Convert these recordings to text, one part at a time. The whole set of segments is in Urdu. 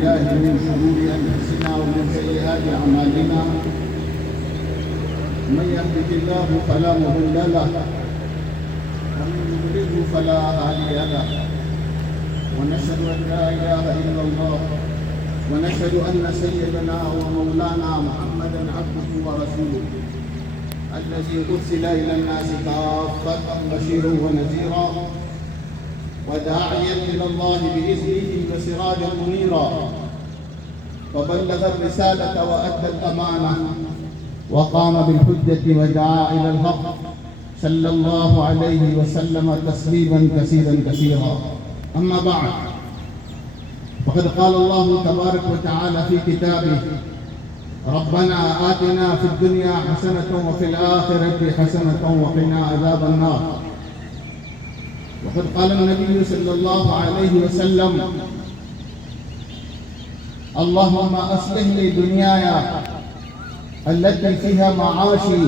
بالله من شرور أنفسنا ومن سيئات أعمالنا من يهده الله فلا مضل له ومن يضلله فلا هادي له ونشهد أن لا إله إلا الله ونشهد أن سيدنا ومولانا محمدا عبده ورسوله الذي أرسل إلى الناس كافة بشيرا ونذيرا وداعيا إلى الله بإذنه وسراجا منيرا فبلغ الرسالة وأدى الأمانة وقام بالحجة ودعا إلى الحق صلى الله عليه وسلم تسليما كثيرا كثيرا أما بعد فقد قال الله تبارك وتعالى في كتابه ربنا آتنا في الدنيا حسنة وفي الآخرة حسنة وقنا عذاب النار وقد قال النبي صلى الله عليه وسلم اللهم أصلح لي دنياي التي فيها معاشي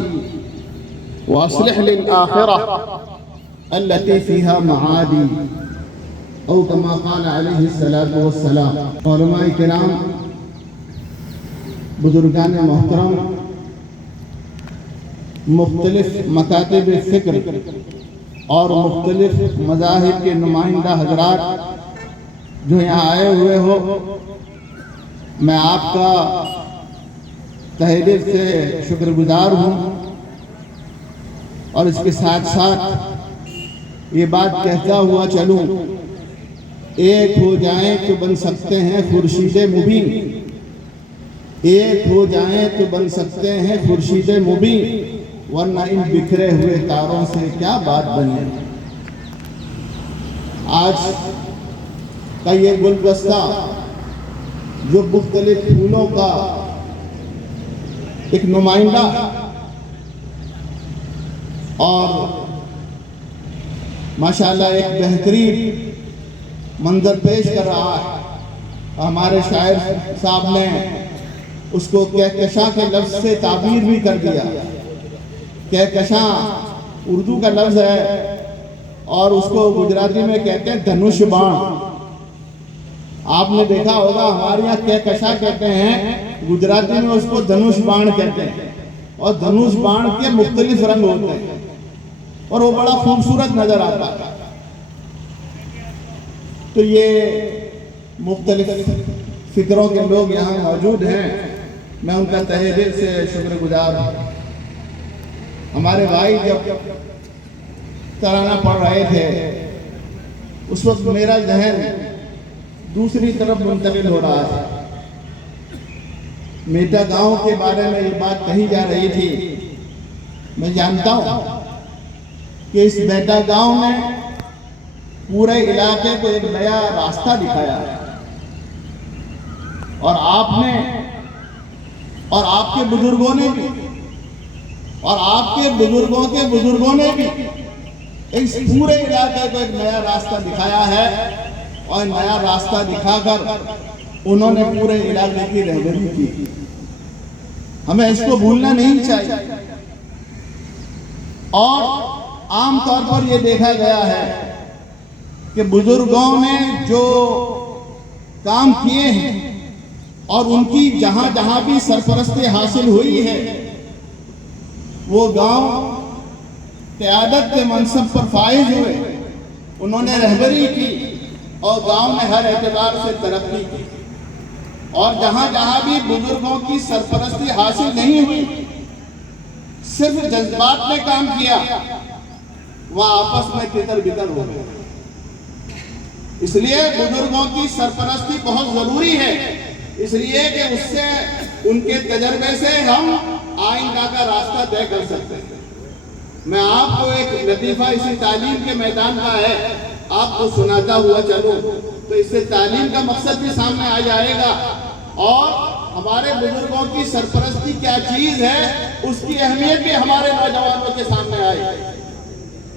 وأصلح لي الآخرة التي فيها معادي او كما قال علیہ الصلاۃ والسلام۔ علماء کرام، بزرگان محترم، مختلف مکاتب فکر اور مختلف مذاہب کے نمائندہ حضرات جو یہاں آئے ہوئے ہو، میں آپ کا تہہ دل سے شکر گزار ہوں، اور اس کے ساتھ ساتھ یہ بات کہتا ہوا چلوں، ایک ہو جائیں تو بن سکتے ہیں خورشید مبین، ایک ہو جائیں تو بن سکتے ہیں خورشید مبین، ورنہ ان بکھرے ہوئے تاروں سے کیا بات بنے۔ آج کا یہ گلدستہ جو مختلف پھولوں کا ایک نمائندہ اور ماشاءاللہ ایک بہترین منظر پیش کر رہا ہے، ہمارے شاعر صاحب نے اس کو کہکشاں کے لفظ سے تعبیر بھی کر دیا۔ کہکشاں اردو کا لفظ ہے اور اس کو گجراتی میں کہتے ہیں دھنوش بان۔ آپ نے دیکھا ہوگا ہمارے یہاں کہکشاں کہتے ہیں، گجراتی میں اس کو دھنوش بان کہتے ہیں، اور دھنوش بان کے مختلف رنگ ہوتے ہیں اور وہ بڑا خوبصورت نظر آتا ہے۔ تو یہ مختلف فکروں کے لوگ یہاں موجود ہیں، میں ان کا تہہ دل سے شکر گزار ہوں۔ ہمارے بھائی جب ترانہ پڑھ رہے تھے اس وقت میرا ذہن دوسری طرف منتقل ہو رہا تھا۔ میٹا گاؤں کے بارے میں یہ بات کہی جا رہی تھی۔ میں جانتا ہوں کہ اس میٹا گاؤں نے پورے علاقے کو ایک نیا راستہ دکھایا ہے، اور آپ نے اور آپ کے بزرگوں نے بھی اور آپ کے بزرگوں کے بزرگوں نے بھی اس پورے علاقے کو ایک نیا راستہ دکھایا ہے، اور نیا راستہ دکھا کر انہوں نے پورے علاقے کی رہبری کی۔ ہمیں اس کو بھولنا نہیں چاہیے، اور عام طور پر یہ دیکھا گیا ہے کہ بزرگوں نے جو کام کیے ہیں اور ان کی جہاں جہاں بھی سرپرستی حاصل ہوئی ہے، وہ گاؤں قیادت کے منصب پر فائز ہوئے، انہوں نے رہبری کی اور گاؤں میں ہر اعتبار سے ترقی کی۔ اور جہاں جہاں بھی بزرگوں کی سرپرستی حاصل نہیں ہوئی، صرف جذبات نے کام کیا، وہاں آپس میں تتر بتر ہو گئے۔ اس لیے بزرگوں کی سرپرستی بہت ضروری ہے، اس لیے کہ اس سے ان کے تجربے سے ہم آئندہ کا راستہ طے کر سکتے ہیں۔ میں آپ کو ایک لطیفہ اسی تعلیم کے میدان کا ہے، آپ کو سناتا ہوا چلوں تو اس سے تعلیم کا مقصد بھی سامنے آ جائے گا، اور ہمارے بزرگوں کی سرپرستی کیا چیز ہے اس کی اہمیت بھی ہمارے نوجوانوں کے سامنے آئے۔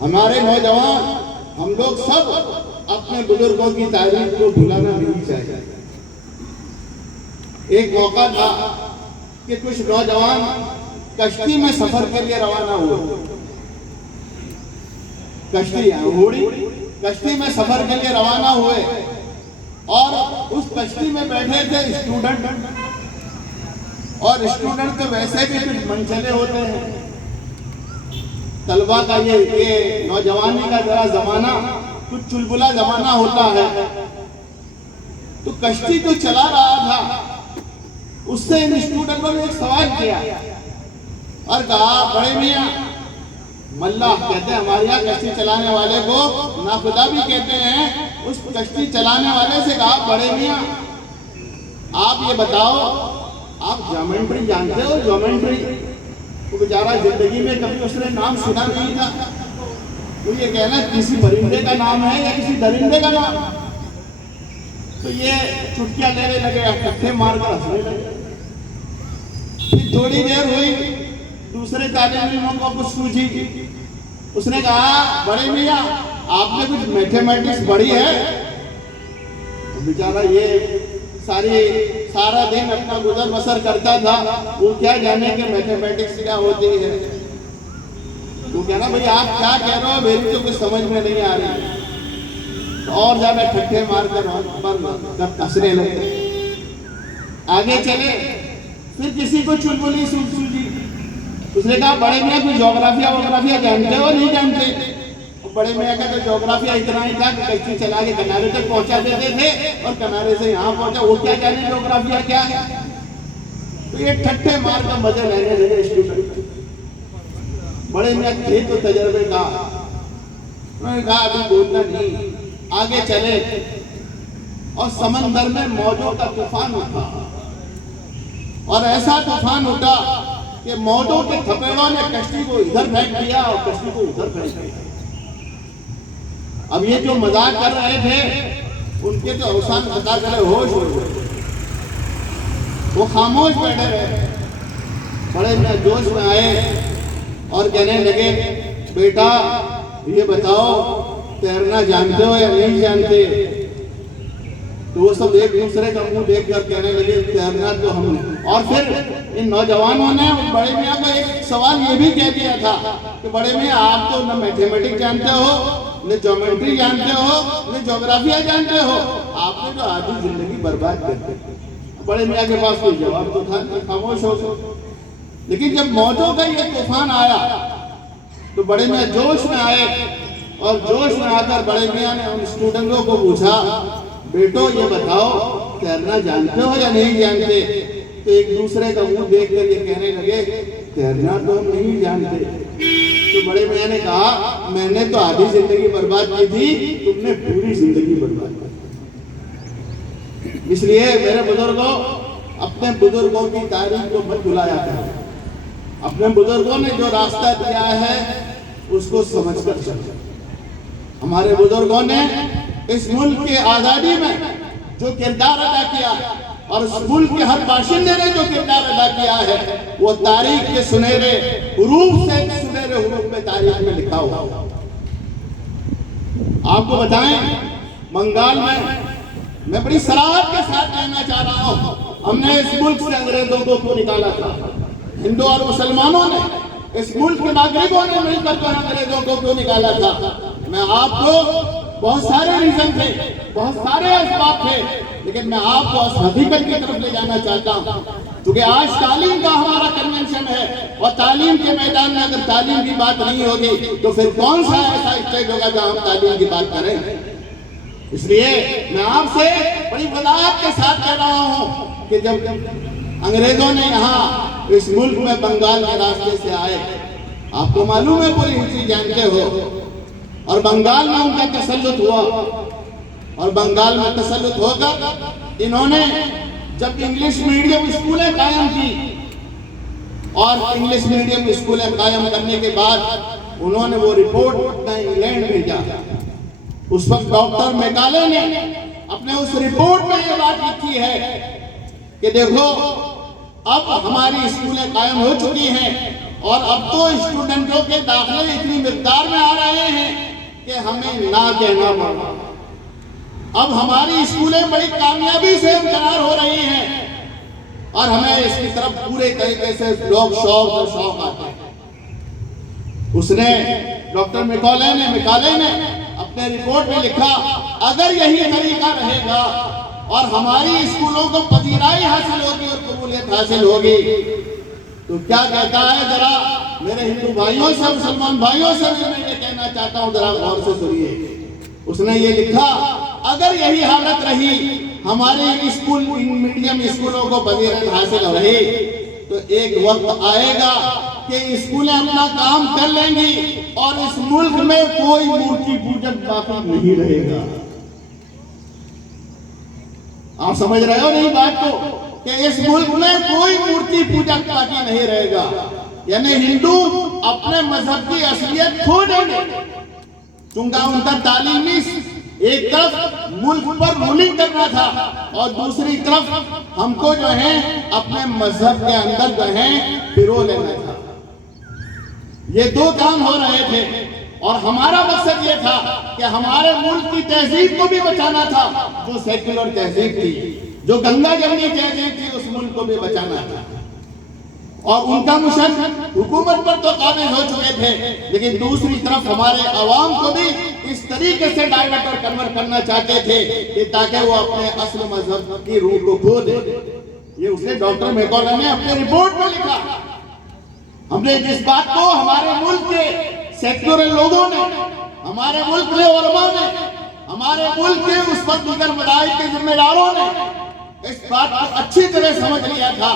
ہمارے نوجوان، ہم لوگ سب اپنے بزرگوں کی تعریف کو بھلانا نہیں چاہیے۔ ایک موقع تھا کہ کچھ نوجوان کشتی میں سفر کے لیے روانہ ہوئے، کشتی میں سفر کے لیے روانہ ہوئے، اور اس کشتی میں بیٹھے تھے اسٹوڈنٹ، اور اسٹوڈنٹ تو ویسے بھی کچھ منچلے ہوتے ہیں، طلبا کا یہ نوجوانی کا ذرا زمانہ کچھ چلبلا زمانہ ہوتا ہے، تو کشتی تو چلا رہا تھا، اس سے ان اسٹوڈنٹوں نے ایک سوال کیا اور کہا بڑے میاں، ملاح کہتے ہیں ہمارے یہاں کشتی چلانے والے کو، ناخدا بھی کہتے ہیں، اس کشتی چلانے والے سے کہا بڑے میاں آپ یہ بتاؤ آپ جیومیٹری جانتے ہو؟ جیومیٹری، وہ بیچارہ زندگی میں کبھی اس نے نام سنا نہیں تھا، وہ یہ کہنا کسی پرندے کا نام ہے یا کسی درندے کا نام، تو یہ چٹکیاں لینے لگے، ٹھٹھے مار کر ہنسنے لگے۔ پھر تھوڑی دیر ہوئی، دوسرے طالب علموں کو کچھ سوچی، اس نے کہا بڑے میاں آپ نے کچھ میتھمیٹکس پڑھی ہے؟ بیچارہ یہ سارا دن اپنا گزر بسر کرتا تھا، وہ کیا جانے کہ میتھمیٹکس کیا ہوتی ہے۔ وہ کہنا بھئی آپ کیا کہہ رہے ہو، میری تو کچھ سمجھ میں نہیں آ رہی، اور زیادہ ٹھٹھے مار کر ہنسنے لگے۔ آگے چلے، پھر کسی کو چلبلی سوچی، اس نے کہا بڑے میاں کوئی جغرافیہ جانتے ہو؟ نہیں جانتے۔ بڑے میاں کا تو جغرافیہ اتنا ہی تھا کہ کشتی چلا کے کنارے تک پہنچا دیتے تھے اور کنارے سے یہاں پہنچا، وہ کیا جانے جغرافیہ کیا ہے۔ تو یہ ٹھٹھے مار کا مزے لینے لگے اسٹوڈنٹ۔ بڑے میاں تھے تو تجربے کا، انہوں نے کہا ابھی بولنا نہیں، آگے چلے، اور سمندر میں موجوں کا طوفان اٹھا، اور ایسا طوفان اٹھا کہ موجوں کے تھپیڑوں نے کشتی کو ادھر پھینک دیا اور کشتی کو ادھر پھینک دیا۔ اب یہ جو مذاق کر رہے تھے ان کے تو اوسان خطا کرے ہوش ہو گئے، وہ خاموش بیٹھے رہے۔ بڑے میں جوش میں آئے اور کہنے لگے بیٹا یہ بتاؤ تیرنا جانتے ہو یا نہیں جانتے؟ تو وہ سب ایک دوسرے کا منہ دیکھ کر کہنے لگے تیرنا تو ہم نے۔ اور پھر ان نوجوانوں نے بڑے میاں کو ایک سوال یہ بھی کہہ دیا تھا کہ بڑے میاں آپ تو نہ میتھمیٹکس جانتے ہو، نہ جیومیٹری جانتے ہو، نہ جغرافیہ جانتے ہو، آپ نے تو آدھی زندگی برباد کر دی۔ بڑے میاں کے پاس کوئی جواب تو تھا نہیں، خاموش ہو گئے۔ لیکن جب موجوں کا یہ طوفان آیا تو بڑے میاں جوش میں آئے، اور جوش میں آ کر بڑے میاں نے ان اسٹوڈنٹوں کو پوچھا بیٹو یہ بتاؤ تیرنا جانتے ہو یا نہیں جانتے؟ تو ایک دوسرے کا منہ دیکھ کر یہ کہنے لگے تیرنا تو ہم نہیں جانتے۔ تو بڑے میاں نے کہا میں نے تو آدھی زندگی برباد کی تھی، تم نے پوری زندگی برباد کی۔ اس لیے میرے بزرگوں اپنے بزرگوں کی تاریخ کو مت بھلایا کرو، اپنے بزرگوں نے جو راستہ دیا ہے اس کو سمجھ کر چلو۔ ہمارے بزرگوں نے اس ملک کی آزادی میں جو کردار ادا کیا اور اس ملک کے ہر باشندے نے جو کردار ادا کیا ہے وہ تاریخ کے سنہرے حروف سے سنہرے حروف میں تاریخ میں لکھا ہوا۔ آپ کو بتائیں بنگال میں بڑی صراحت کے ساتھ کہنا چاہ رہا ہوں، ہم نے اس ملک سے انگریزوں کو کیوں نکالا تھا؟ ہندو اور مسلمانوں نے، اس ملک کے ناگرکوں نے مل کر انگریزوں کو کیوں نکالا تھا؟ میں آپ کو بہت سارے ریزن تھے، بہت سارے اسباب تھے، لیکن میں آپ کو اس حقیقت کی طرف لے جانا چاہتا ہوں کیونکہ آج تعلیم کا ہمارا کنونشن ہے، اور تعلیم کے میدان میں اگر تعلیم کی بات نہیں ہوگی تو پھر کون سا ایسا اسٹیج ہوگا جہاں ہم تعلیم کی بات کریں؟ اس لیے میں آپ سے بڑی وضاحت کے ساتھ کہہ رہا ہوں کہ جب انگریزوں نے یہاں اس ملک میں بنگال کے راستے سے آئے، آپ کو معلوم ہے پوری ہسٹری جانتے ہو، اور بنگال میں ان کا تسلط ہوا، اور بنگال میں تسلط ہو کر انہوں نے جب انگلش میڈیم اسکولیں قائم کی، اور انگلش میڈیم اسکولیں قائم کرنے کے بعد انہوں نے وہ رپورٹ اپنا انگلینڈ بھیجا۔ اس وقت ڈاکٹر میکالے نے اپنے اس رپورٹ میں یہ بات لکھی ہے کہ دیکھو اب ہماری اسکولیں قائم ہو چکی ہیں، اور اب تو اسٹوڈنٹوں کے داخلے اتنی مقدار میں آ رہے ہیں کہ ہمیں نہ کہنا پڑا۔ اب ہماری اسکولیں بڑی کامیابی سے برقرار ہو رہی ہیں، اور ہمیں اس کی طرف پورے طریقے سے لوگ شوق آتے ہیں۔ اس نے ڈاکٹر میکالے نے اپنے رپورٹ میں لکھا اگر یہی طریقہ رہے گا اور ہماری اسکولوں کو پذیرائی حاصل ہوگی اور قبولیت حاصل ہوگی تو کیا کہتا ہے، ذرا میرے ہندو بھائیوں سے، مسلمان بھائیوں سے بھی میں یہ کہنا چاہتا ہوں، ذرا غور سے سنیے۔ اس نے یہ لکھا اگر یہی حالت رہی، ہمارے اسکول میڈیم اسکولوں کو پذیرائی حاصل رہی تو ایک وقت آئے گا کہ اسکولیں اپنا کام کر لیں گی اور اس ملک میں کوئی مورتی پوجک باقی نہیں رہے گا۔ آپ سمجھ رہے ہو نہیں بات کو، کہ اس ملک میں کوئی مورتی پوجک باقی نہیں رہے گا، یعنی ہندو اپنے مذہب کی اصلیت کھو دیں گے، چونکہ ان کا تعلیمی ایک طرف ملک پر رولنگ کرنا تھا اور دوسری طرف ہم کو جو ہے اپنے مذہب کے اندر جو ہے پرو لینا تھا۔ یہ دو کام ہو رہے تھے اور ہمارا مقصد یہ تھا کہ ہمارے ملک کی تہذیب کو بھی بچانا تھا، جو سیکولر تہذیب تھی، جو گنگا جمنی تہذیب تھی، اس ملک کو بھی بچانا تھا۔ اور ان کا مشن حکومت پر تو قابض ہو چکے تھے، لیکن دوسری طرف ہمارے عوام کو بھی اس طریقے سے ڈائیورٹ اور کنورٹ کرنا چاہتے تھے کہ تاکہ وہ اپنے اصل مذہب کی روح کو کھو دے۔ یہ اس نے ڈاکٹر میکولا نے اپنے رپورٹ میں لکھا۔ ہم نے جس بات کو ہمارے ملک کے سیکولر لوگوں نے، ہمارے ملک کے علماء نے، ہمارے ملک کے اس وقت دیگر مذاہب کے ذمہ داروں نے اس بات کو اچھی طرح سمجھ لیا تھا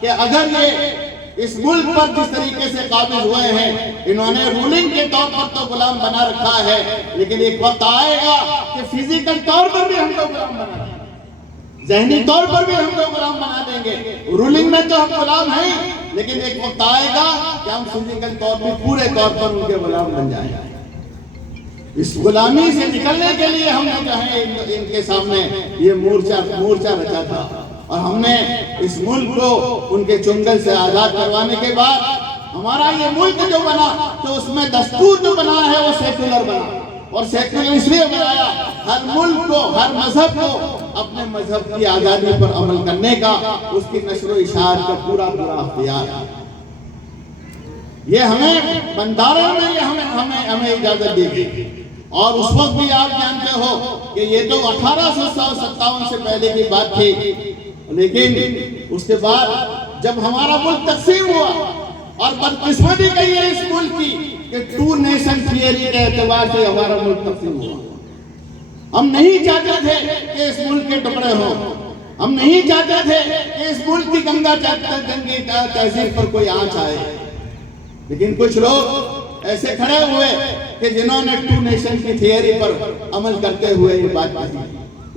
کہ اگر یہ اس ملک پر جس طریقے سے قابض ہوئے ہیں، انہوں نے رولنگ کے طور پر تو غلام بنا رکھا ہے، لیکن ایک وقت آئے گا کہ فزیکل طور پر بھی ہم کو غلام بنا دیں گے، ذہنی طور پر بھی ہم کو غلام بنا دیں گے۔ رولنگ میں تو ہم غلام ہیں، لیکن ایک وقت آئے گا کہ ہم فزیکل طور پر پورے طور پر ان کے غلام بن جائیں گے۔ اس غلامی سے نکلنے کے لیے ہم نے جو ہے ان کے سامنے یہ مورچہ رچا تھا، اور ہم نے اس ملک کو ان کے چنگل سے آزاد کروانے کے بعد ہمارا یہ ملک جو بنا تو اس میں دستور جو بنا ہے وہ سیکولر بنا، اور سیکولر اس لیے بنایا ہر ملک کو، ہر مذہب کو اپنے مذہب کی آزادی پر عمل کرنے کا، اس کی نشر و اشاعت کا پورا اختیار ہے۔ یہ ہمیں بندارن میں ہمیں اجازت دی گئی، اور اس وقت بھی آپ جانتے ہو کہ یہ تو 1857 سے پہلے کی بات تھی، لیکن اس کے بعد جب ہمارا ملک تقسیم ہوا، اور بدقسمتی کہی ہے اس ملک کی کہ ٹو نیشن تھیوری کے اعتبار سے ہمارا ملک تقسیم ہوا۔ ہم نہیں چاہتے تھے کہ اس ملک کے ٹکڑے ہوں، ہم نہیں چاہتے تھے کہ اس ملک کی گنگا جنگی تہذیب پر کوئی آنچ آئے، لیکن کچھ لوگ ایسے کھڑے ہوئے کہ جنہوں نے ٹو نیشن کی تھیوری پر عمل کرتے ہوئے یہ بات کہی۔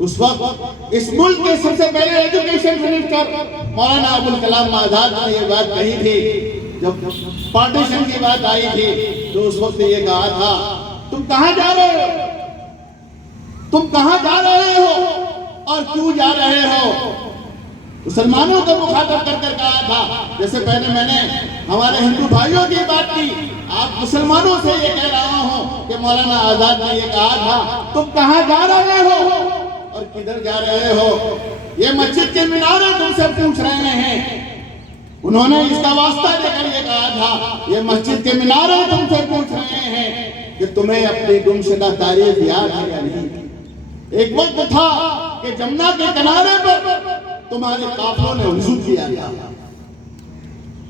اس وقت اس ملک کے سب سے پہلے ایجوکیشن منسٹر مولانا ابوالکلام آزاد نے یہ بات کہی تھی، جب پارٹیشن کی بات آئی تھی تو اس وقت یہ کہا تھا تم کہاں جا رہے ہو، تم کہاں جا رہے ہو اور کیوں جا رہے ہو۔ مسلمانوں کو مخاطب کر کر کہا تھا، جیسے پہلے میں نے ہمارے ہندو بھائیوں کی بات کی، آپ مسلمانوں سے یہ کہہ رہا ہوں کہ مولانا آزاد نے یہ کہا تھا تم کہاں جا رہے ہو اور کدھر جا رہے ہو۔ یہ مسجد کے مینارے تم سے پوچھ رہے ہیں، انہوں نے اس کا واسطہ دے کر یہ کہا تھا یہ مسجد کے مینارے تم سے پوچھ رہے ہیں کہ تمہیں اپنی گمشدہ تاریخ یاد ہے یا نہیں۔ ایک وقت تھا کہ جمنا کے کنارے پر تمہارے قافلوں نے وضو کیا تھا۔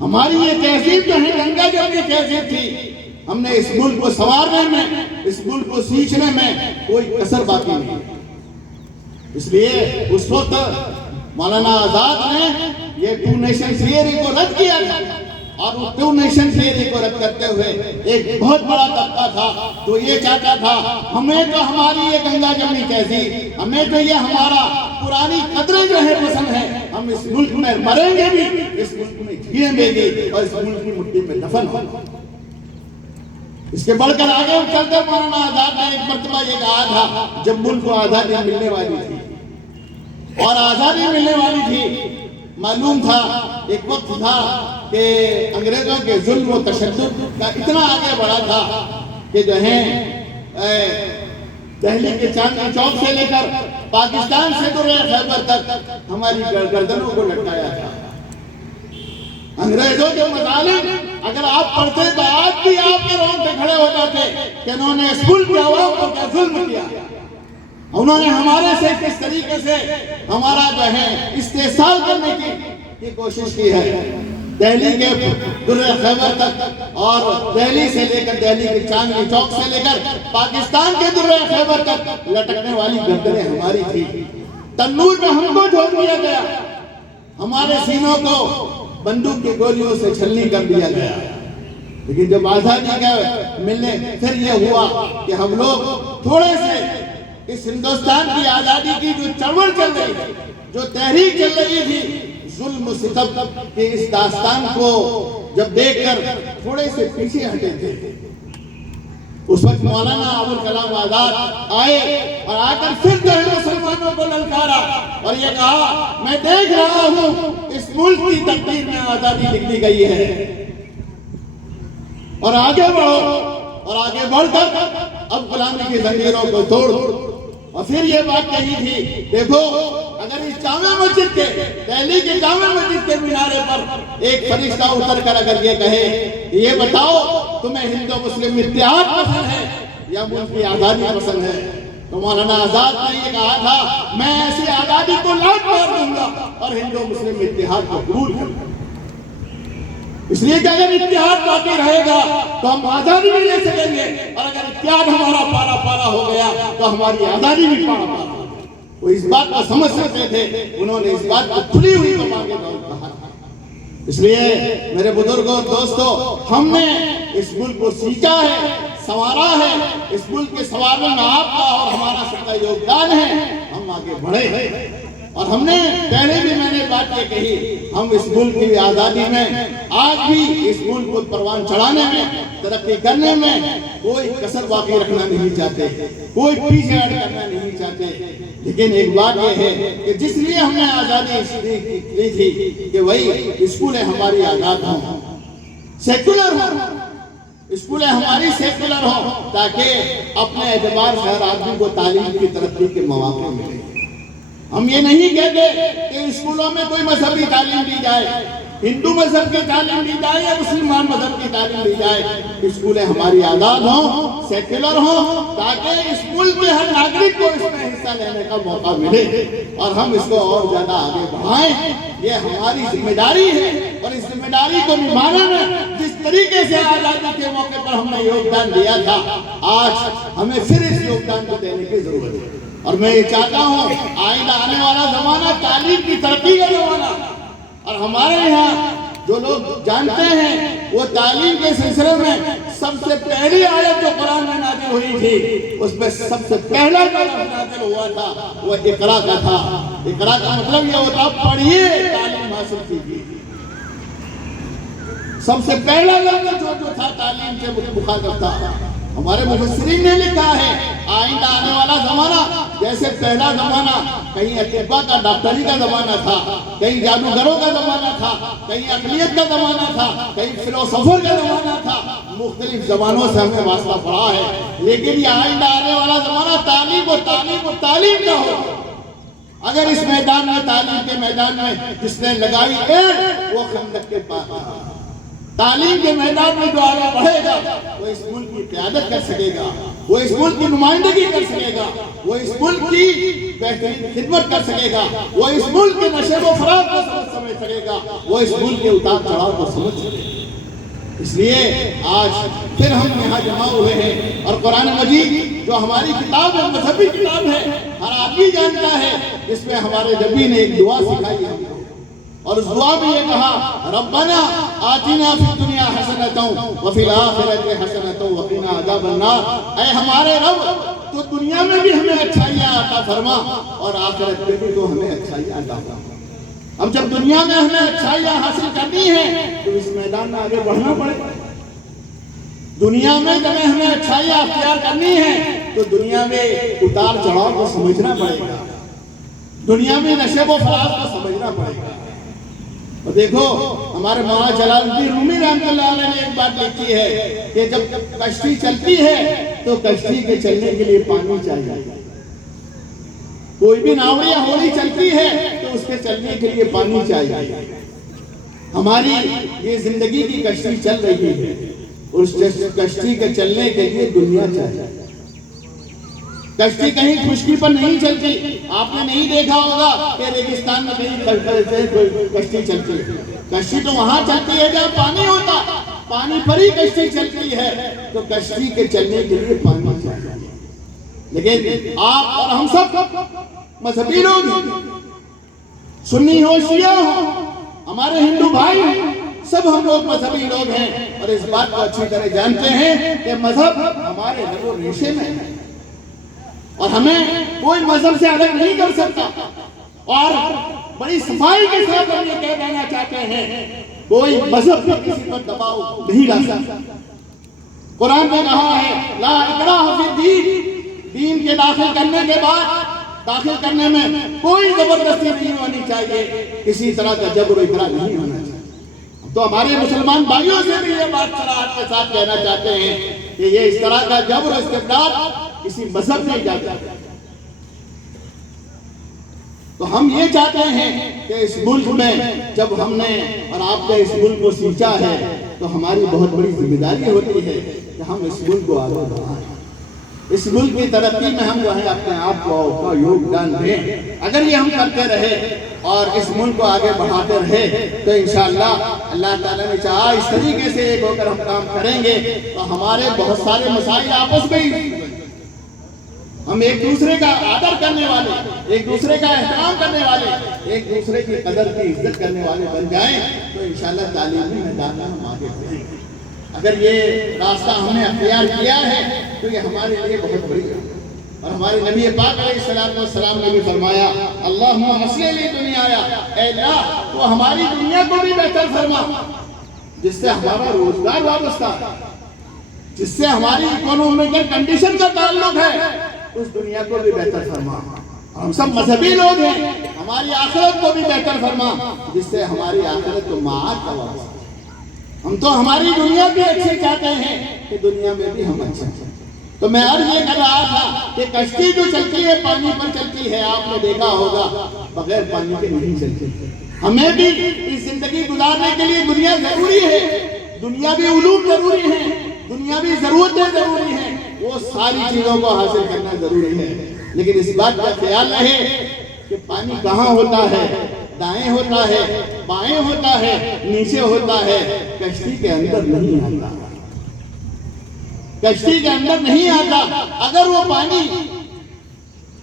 ہماری یہ تہذیب جو ہے گنگا جمنی تہذیب تھی، ہم نے اس ملک کو سنوارنے میں، اس ملک کو سینچنے میں کوئی کسر باقی نہیں۔ اس لیے اس وقت مولانا آزاد نے یہ ٹو نیشن تھیوری کو رد کیا تھا، اور وہ ٹو نیشن تھیوری کو رد کرتے ہوئے ایک بہت بڑا طبقہ تھا تو یہ چاہتا تھا ہمیں تو ہماری یہ گنگا جمنی تہذیب، ہمیں تو یہ ہمارا پرانی قدریں جو ہے پسند ہے، ہم اس ملک میں مریں گے بھی، اس ملک میں جیئیں گے اور اس ملک کی مٹی میں دفن ہوں۔ اس کے بڑھ کر آگے چلتے مولانا آزاد نے ایک مرتبہ یہ کہا تھا جب ملک کو آزادی ملنے والی تھی، اور آزادی ملنے والی تھی، معلوم تھا ایک وقت تھا کہ انگریزوں کے ظلم و تشدد کا اتنا آگے بڑھا تھا کہ جو ہے دہلی کے چاندنی چوک سے لے کر پاکستان سے تو خیبر تک ہماری گردنوں کو لٹکایا تھا۔ انگریزوں کے مظالم اگر آپ پڑھتے تو آج بھی آپ کے رونگٹے کھڑے ہو جاتے کہ انہوں نے اسکول کے عوام پر کیا ظلم کیا، انہوں نے ہمارے سے کس طریقے سے ہمارا جو ہے استحصال کرنے کی کوشش کی ہے۔ دہلی کے درِ خیبر تک اور دہلی سے لے کر دہلی کے چاندنی چوک سے لے کر پاکستان کے درِ خیبر تک لٹکنے والی گردنیں ہماری تھی۔ تنور میں ہم کو جھونک دیا گیا، ہمارے سینوں کو بندوق کی گولیوں سے چھلنی کر دیا گیا، لیکن جب آزادی کا ملنے پھر یہ ہوا کہ ہم لوگ تھوڑے سے اس ہندوستان کی آزادی کی جو چڑوڑ چل رہی تھی، جو تحریک چل رہی تھی، ظلم و ستم کے اس داستان کو جب دیکھ کر تھوڑے سے پیچھے ہٹے تھے۔ اس وقت مولانا ابوالکلام آزاد آئے اور آ کر پھر جو ہے مسلمانوں کو للکارا اور یہ کہا میں دیکھ رہا ہوں اس ملک کی تقدیر میں آزادی لکھی گئی ہے اور آگے بڑھو، اور آگے بڑھ کر اب غلامی کی زنجیروں کو توڑ۔ اور پھر یہ بات کہی تھی، دیکھو اگر اس جامع مسجد کے دہلی کے جامع مسجد کے مینارے پر ایک فرشتہ اتر کر اگر یہ کہے کہ یہ بتاؤ تمہیں ہندو مسلم اتحاد پسند ہے یا ملک کی آزادی پسند ہے، تو مولانا آزاد نے یہ کہا تھا میں ایسی آزادی کو لات مار دوں گا اور ہندو مسلم اتحاد کو قبول کروں گا، اس لیے کہ اگر اتحاد باقی رہے گا تو ہم آزادی بھی لے سکیں گے، اور اگر اتحاد ہمارا پارا پارا ہو گیا تو ہماری آزادی بھی پارا پارا ہو گیا۔ وہ اس بات کو سمجھ سکتے تھے، انہوں نے اس بات کو کھلی ہوئی زبان کے دور کہا تھا۔ اس لیے میرے بزرگوں دوستو، ہم نے اس ملک کو سیکھا ہے، سنوارا ہے، اس ملک کے سنوارنے میں آپ کا اور ہمارا سب کا یوگدان ہے، ہم آگے بڑھے ہیں۔ اور ہم نے پہلے بھی میں نے بات یہ کہی، ہم اس ملک کی آزادی میں آج بھی اس ملک کو پروان چڑھانے میں، ترقی کرنے میں کوئی کسر باقی رکھنا نہیں چاہتے، کوئی پیچھے ہٹ کرنا نہیں چاہتے، لیکن ایک بات یہ ہے کہ جس لیے ہم نے آزادی لی تھی کہ وہی اسکولیں ہماری آزاد ہوں، سیکولر ہوں، اسکولیں ہماری سیکولر ہوں، تاکہ اپنے اعتبار سے ہر آدمی کو تعلیم کی ترقی کے مواقع ملے۔ ہم یہ نہیں کہتے کہ اسکولوں میں کوئی مذہبی تعلیم دی جائے، ہندو مذہب کی تعلیم دی جائے یا مسلمان مذہب کی تعلیم دی جائے، اسکولیں ہماری آزاد ہوں، سیکولر ہوں، تاکہ اس ملک کے ہر ناگرک کو اس میں حصہ لینے کا موقع ملے اور ہم اس کو اور زیادہ آگے بڑھائیں۔ یہ ہماری ذمہ داری ہے، اور اس ذمہ داری کو نبھانے میں جس طریقے سے آزادی کے موقع پر ہم نے یوگدان دیا تھا، آج ہمیں پھر اس یوگدان کو دینے کی ضرورت ہے۔ اور میں یہ چاہتا ہوں آئندہ آنے والا زمانہ تعلیم کی ترقی کا زمانہ، اور ہمارے یہاں جو لوگ جانتے ہیں وہ تعلیم کے سلسلے میں سب سے پہلی آیت جو قرآن میں نازل ہوئی تھی، اس میں سب سے پہلا جو لفظ نازل ہوا تھا وہ اقرا کا تھا۔ اقرا کا مطلب یہ ہوتا پڑھیے، تعلیم حاصل کیجیے۔ سب سے پہلا لفظ جو تھا تعلیم سے مخاطب تھا۔ ہمارے مفسرین نے لکھا ہے آئندہ آنے والا زمانہ جیسے پہلا زمانہ کہیں اطباء کا ڈاکٹری کا زمانہ تھا، کہیں جادوگروں کا زمانہ تھا، کہیں عقلیت کا زمانہ تھا، کہیں فلسفر کا زمانہ تھا، مختلف زبانوں سے ہمیں واسطہ پڑا ہے، لیکن یہ آئندہ آنے والا زمانہ تعلیم و تعلیم و تعلیم کا ہو۔ اگر اس میدان میں تعلیم کے میدان میں جس نے لگائی ایڈ وہ خندق کے پاس رہا، تعلیم کے میدان میں جو آگے بڑھے گا وہ اس ملک کی قیادت کر سکے گا، وہ اس ملک کی نمائندگی کر سکے گا، وہ اس ملک کی بہترین خدمت کر سکے گا، وہ اس ملک کے نشیب و فراغ کو سمجھ سکے گا، وہ اس ملک کے اتار چڑھاؤ کو سمجھ سکے گا۔ اس لیے آج پھر ہم یہاں جمع ہوئے ہیں، اور قرآن مجید جو ہماری کتاب ہے، مذہبی کتاب ہے، ہر آدمی جانتا ہے، اس میں ہمارے نبی نے ایک دعا سکھائی ہے، اور اس دعا میں یہ کہا ربنا آتنا فی الدنیا حسنۃ وفی الآخرۃ حسنۃ وقنا عذاب النار، اے ہمارے رب تو دنیا میں بھی ہمیں اچھائیاں عطا فرما اور آخرت میں بھی تو ہمیں اچھائیاں عطا فرما۔ اب جب دنیا میں ہمیں اچھائیاں حاصل کرنی ہے تو اس میدان میں آگے بڑھنا پڑے گا۔ دنیا میں جب ہمیں اچھائیاں اختیار کرنی ہے تو دنیا میں اتار چڑھاؤ کو سمجھنا پڑے گا، دنیا میں نشیب و فراز کو سمجھنا پڑے گا۔ اور دیکھو ہمارے مولانا جلال الدین رومی رحمۃ اللہ علیہ نے ایک بات لکھی ہے کہ جب کشتی چلتی ہے تو کشتی کے چلنے کے لیے پانی چاہیے، کوئی بھی ناؤ یا ہوڑی چلتی ہے تو اس کے چلنے کے لیے پانی چاہیے، ہماری یہ زندگی کی کشتی چل رہی ہے، اس کشتی کے چلنے کے لیے دنیا چاہیے۔ کشتی کہیں خشکی پر نہیں چلتی، آپ نے نہیں دیکھا ہوگا کہ ریگستان میں کہیں کشتی چلتی ہے۔ کشتی تو وہاں چلتی ہے جہاں پانی ہوتا، پانی پر ہی کشتی چلتی ہے۔ تو کشتی کے چلنے کے لیے پانی چاہیے۔ لیکن آپ اور ہم سب مذہبی لوگ ہیں، سنی ہو شیعہ ہو، ہمارے ہندو بھائی ہیں، سب ہم لوگ مذہبی لوگ ہیں، اور اس بات کو اچھی طرح جانتے ہیں کہ مذہب ہمارے رگ و ریشے میں ہے، اور ہمیں کوئی مذہب سے الگ نہیں کر سکتا۔ اور بڑی صفائی کے ساتھ ہم یہ کہہ دینا چاہتے ہیں، کوئی مذہب پر کسی پر دباؤ نہیں لا سکتا۔ قرآن نے کہا ہے لا اکراہ فی الدین، دین کے داخل کرنے کے بعد داخل کرنے میں کوئی زبردستی نہیں ہونی چاہیے، کسی طرح کا جبر و اکراہ نہیں ہونا چاہیے۔ تو ہمارے مسلمان بھائیوں سے بھی یہ بات صراحت کے ساتھ کہنا چاہتے ہیں کہ یہ اس طرح کا جبر و استبداد کسی مذہب نہیں جاتا۔ تو ہم یہ چاہتے ہیں کہ اس ملک میں جب ہم نے اور آپ نے اس ملک کو سینچا ہے تو ہماری بہت بڑی ذمہ داری ہوتی ہے کہ ہم اس ملک کو آگے بڑھائیں، اس ملک کی ترقی میں ہم جو ہے اپنے آپ کو کا یوگدان دیں۔ اگر یہ ہم کرتے رہے اور اس ملک کو آگے بڑھاتے رہے تو انشاءاللہ اللہ تعالیٰ نے چاہا اس طریقے سے ایک ہو کر ہم کام کریں گے تو ہمارے بہت سارے مسائل آپس میں ہی، ہم ایک دوسرے کا آدر کرنے والے، ایک دوسرے کا احترام کرنے والے، ایک دوسرے کی قدر کی عزت کرنے والے بن جائیں تو انشاءاللہ تعلیمی میدان میں ہم آگے بڑھیں گے۔ اگر یہ راستہ ہم نے اختیار کیا ہے تو یہ ہمارے لیے بہت بڑی ہے۔ اور ہمارے نبی پاک علیہ السلام نے بھی فرمایا اللہم اصلح لی دنیایا، اے اللہ تو ہماری دنیا کو بھی بہتر فرما، جس سے ہمارا روزگار وابستہ ہے، جس سے ہماری اکنومیکل کنڈیشن کا تعلق ہے، اس دنیا کو بھی بہتر فرما۔ ہم سب مذہبی لوگ ہیں، ہماری آخرت کو بھی بہتر فرما، جس سے ہماری آخرت کو معاد کا وابستہ ہے۔ ہم تو ہماری دنیا بھی اچھی چاہتے ہیں کہ دنیا میں بھی ہم اچھے ہیں۔ تو میں عرض یہ کر رہا تھا کہ کشتی جو چلتی ہے پانی پر چلتی ہے، آپ نے دیکھا ہوگا بغیر پانی کے نہیں چلتی۔ ہمیں بھی اس زندگی گزارنے کے لیے دنیا ضروری ہے، دنیاوی علوم ضروری ہیں، دنیاوی ضرورتیں ضروری ہیں، وہ ساری چیزوں کو حاصل کرنا ضروری ہے۔ لیکن اس بات کا خیال رہے کہ پانی کہاں ہوتا ہے، دائیں ہوتا ہے، بائیں ہوتا ہے، نیچے ہوتا ہے، کشتی کے اندر نہیں آتا، کشتی کے اندر نہیں آتا۔ اگر وہ پانی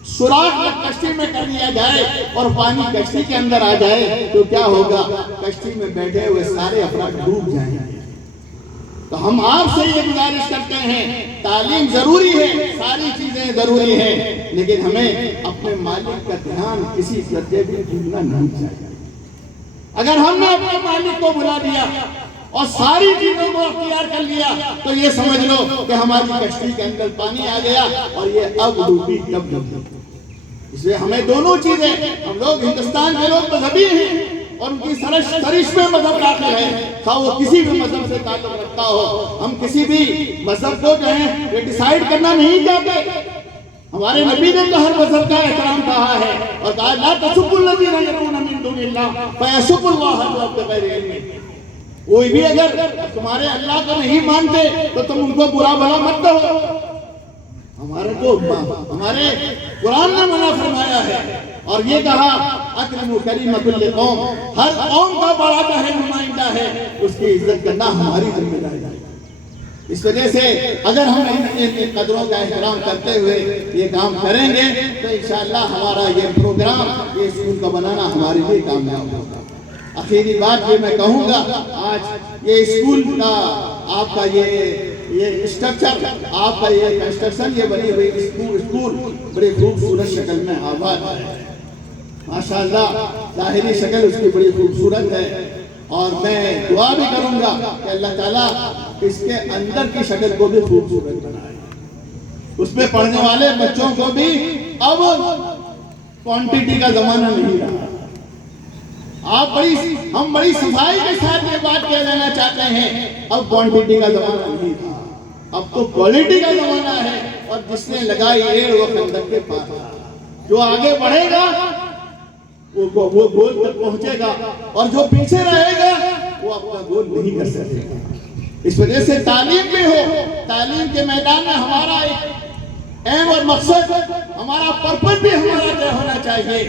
سوراخ کشتی میں کر دیا جائے اور پانی کشتی کے اندر آ جائے تو کیا ہوگا؟ کشتی میں بیٹھے ہوئے سارے افراد ڈوب جائیں گے۔ تو ہم آپ سے یہ گزارش کرتے ہیں، تعلیم ضروری ہے، ساری چیزیں ضروری ہیں، لیکن ہمیں اپنے مالک کا دھیان کسی درجے بھی بھولنا نہیں چاہیے۔ اگر ہم نے اپنے مالک کو بلا دیا اور ساری چیزوں کو اختیار کر لیا تو یہ سمجھ لو کہ ہماری کشتی کے اندر پانی آ گیا اور یہ اب ڈوبی کب ڈوبی۔ اس لیے ہمیں دونوں چیزیں، ہم لوگ ہندوستان کے لوگ مذہبی ہیں اور ان کی سرش میں مذہب داخل ہے، خواہ وہ کسی بھی مذہب سے تعلق رکھتا ہو، ہم کسی بھی مذہب کو جو ہے یہ ڈیسائیڈ کرنا نہیں چاہتے۔ ہمارے نبی نے تو ہر مذہب کا احترام کہا ہے اور کہا لا تسبوا الذین یدعون من دون اللہ فیسبوا اللہ بغیر علم۔ کوئی بھی اگر تمہارے اللہ کو نہیں مانتے تو تم ان کو برا بھلا مت کہو۔ ہمارے قرآن نے منع فرمایا ہے اور یہ کہا اکرموا کریم کل قوم، ہر قوم کا بڑا ہے، نمائندہ ہے، اس کی عزت کرنا ہماری ذمہ داری ہے۔ اس وجہ سے اگر ہم ان قدروں کا احترام کرتے ہوئے یہ کام کریں گے تو انشاءاللہ ہمارا یہ پروگرام، یہ اسکول کا بنانا ہمارے لیے کامیاب ہوگا۔ آخری بات یہ میں کہوں گا، آج یہ اسکول کا آپ کا یہ اسٹرکچر، آپ کا یہ کنسٹرکشن، یہ بنی ہوئی اسکول بڑی خوبصورت شکل میں آباد ہے، ماشاءاللہ ظاہری شکل اس کی بڑی خوبصورت ہے، اور میں دعا بھی کروں گا کہ اللہ تعالیٰ اس کے اندر کی شکل کو بھی خوبصورت بنائے، اس میں پڑھنے والے بچوں کو بھی اب کوانٹیٹی کا زمانہ نہیں رہا۔ ہم بڑی صفائی کے ساتھ یہ بات کہہ دینا چاہتے ہیں، اب کوانٹیٹی کا زمانہ نہیں رہا، اب تو کوالٹی کا زمانہ ہے، اور جس نے لگائی ایڑ وہ خندق کے پاس، جو آگے بڑھے گا وہ گول تک پہنچے گا، اور جو پیچھے رہے گا وہ اپنا گول نہیں کر سکے گا۔ اس وجہ سے تعلیم بھی ہو، تعلیم کے میدان میں ہمارا ایک ایم اور مقصد، ہمارا پرپس بھی ہمارا طے ہونا چاہیے۔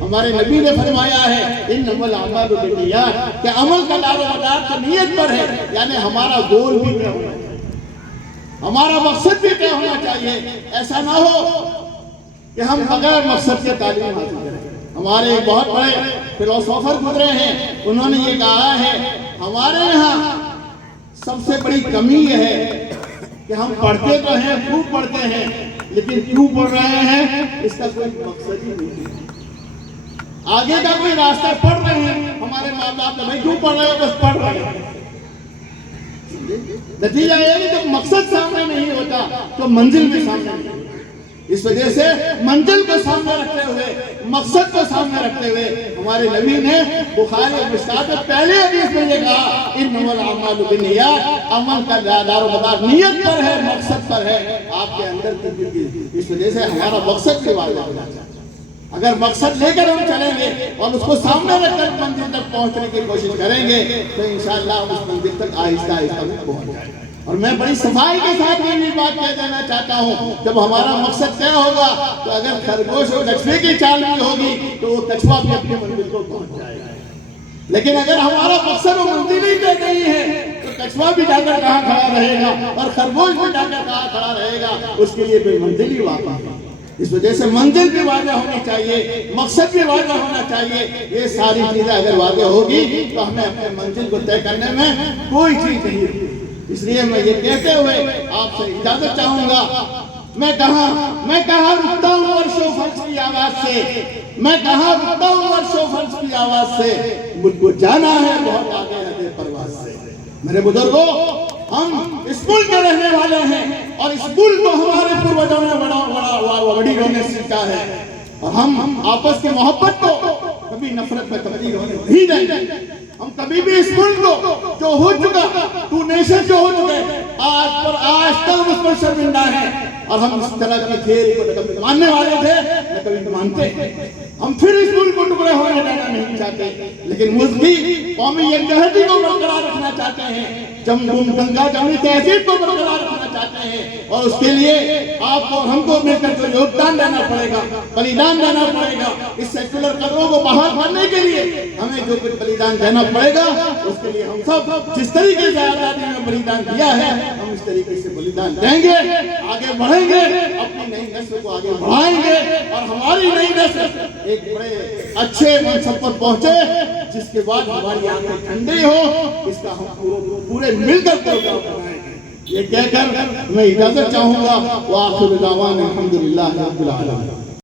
ہمارے نبی نے فرمایا ہے انما الاعمال بالنیات، کہ عمل کا دار و مدار تو نیت پر ہے، یعنی ہمارا گول بھی طے ہونا چاہیے، ہمارا مقصد بھی طے ہونا چاہیے۔ ایسا نہ ہو کہ ہم بغیر مقصد کے تعلیم حاصل کریں۔ ہمارے ایک بہت بڑے فلسفر گزرے ہیں، انہوں نے یہ کہا ہے ہمارے یہاں سب سے بڑی کمی یہ ہے کہ ہم پڑھتے تو ہیں، خوب پڑھتے ہیں، لیکن کیوں پڑھ رہے ہیں اس کا کوئی مقصد ہی نہیں ہے۔ آگے کا کوئی راستہ پڑھ رہے ہیں، ہمارے ماں باپ نے بھائی کیوں پڑھ رہے ہو، بس پڑھ رہے ہیں۔ نتیجہ یہ ہے کہ جب مقصد سامنے نہیں ہوتا تو منزل بھی سامنے نہیں ہوتی۔ اس وجہ سے منزل کو سامنے رکھتے ہوئے، مقصد کو سامنے رکھتے ہوئے ہمارے نبی نے بخاری اور مشکوٰۃ میں پہلے حدیث میں یہ کہا انما الاعمال بالنیات، عمل کا دار و مدار نیت پر ہے، مقصد پر ہے، آپ کے اندر کی۔ اس وجہ سے ہمارا مقصد بھی واضح ہونا چاہیے۔ اگر مقصد لے کر ہم چلیں گے اور اس کو سامنے رکھ کر منزل تک پہنچنے کی کوشش کریں گے تو انشاءاللہ ہم اس منزل تک آہستہ آہستہ پہنچ جائیں گے۔ اور میں بڑی صفائی کے ساتھ یہ بات کہہ دینا چاہتا ہوں، جب ہمارا مقصد کیا ہوگا تو اگر خرگوش اور کچھوے کی چال بھی ہوگی تو وہ کچھوا بھی اپنی منزل کو پہنچ جائے گا۔ لیکن اگر ہمارا مقصد و منزل ہی طے نہیں ہے تو کچھوا بھی جا کر کہاں کھڑا رہے گا اور خرگوش بھی جا کر کہاں کھڑا رہے گا، اس کے لیے کوئی منزل ہی واقع ہے۔ اس وجہ سے منزل بھی واضح ہونی چاہیے، مقصد بھی واضح ہونا چاہیے۔ یہ ساری چیزیں اگر واضح ہوگی تو ہمیں اپنے منزل کو طے کرنے میں کوئی چیز نہیں ہوگی۔ اس لیے میں یہ کہتے ہوئے آپ سے اجازت چاہوں گا، میں کہاں رکتا ہوں عرش و فرش کی آواز سے، میں کہاں رکتا ہوں عرش و فرش کی آواز سے، مجھ کو جانا ہے بہت آگے ہے پرواز سے۔ میرے بزرگوں، ہم اس ملک کے رہنے والے ہیں اور اس ملک کو ہمارے پروجوں نے وڈیروں نے سیکھا ہے، اور ہم آپس کی محبت کو کبھی نفرت میں تبدیل ہونے نہیں دیں گے۔ ہم کبھی بھی اس ملک کو جو ہو چکا، تو نیشن جو ہو چکے، آج تک ہم اس پر شرمندہ ہیں، اور ہم اس طرح کی کھیل کو نہ کبھی ماننے والے تھے نہ کبھی مانتے ہیں۔ ہم پھر اس ملک کو ٹکڑے ہونے دینا نہیں چاہتے، لیکن ملکی قومی یکجہتی کو برقرار رکھنا چاہتے ہیں، گنگا جمنی تہذیب کو برقرار رکھنا چاہتے ہیں، اور اس کے لیے آپ کو ہم کو مل کر جو یوگدان دینا پڑے گا، بلیدان دینا پڑے گا، اس سیکولر قدروں کو بحال کرنے کے لیے ہمیں جو کچھ بلیدان دینا پڑے گا، اس کے لیے ہم سب جس طریقے سے آزادی میں بلیدان دیا ہے ہم اس طریقے سے بلیدان دیں گے، آگے بڑھیں گے، اپنی نئی نسل کو آگے بڑھائیں گے، اور ہماری نئی نسل ایک بڑے اچھے منصب پر پہنچے جس کے بعد ہماری آنکھیں ٹھنڈی ہو، اس کا ہم پورے مل کر پروگرام بنائیں گے۔ یہ کہہ کر میں اجازت چاہوں گا، وآخر دعوانا الحمدللہ رب العالمین۔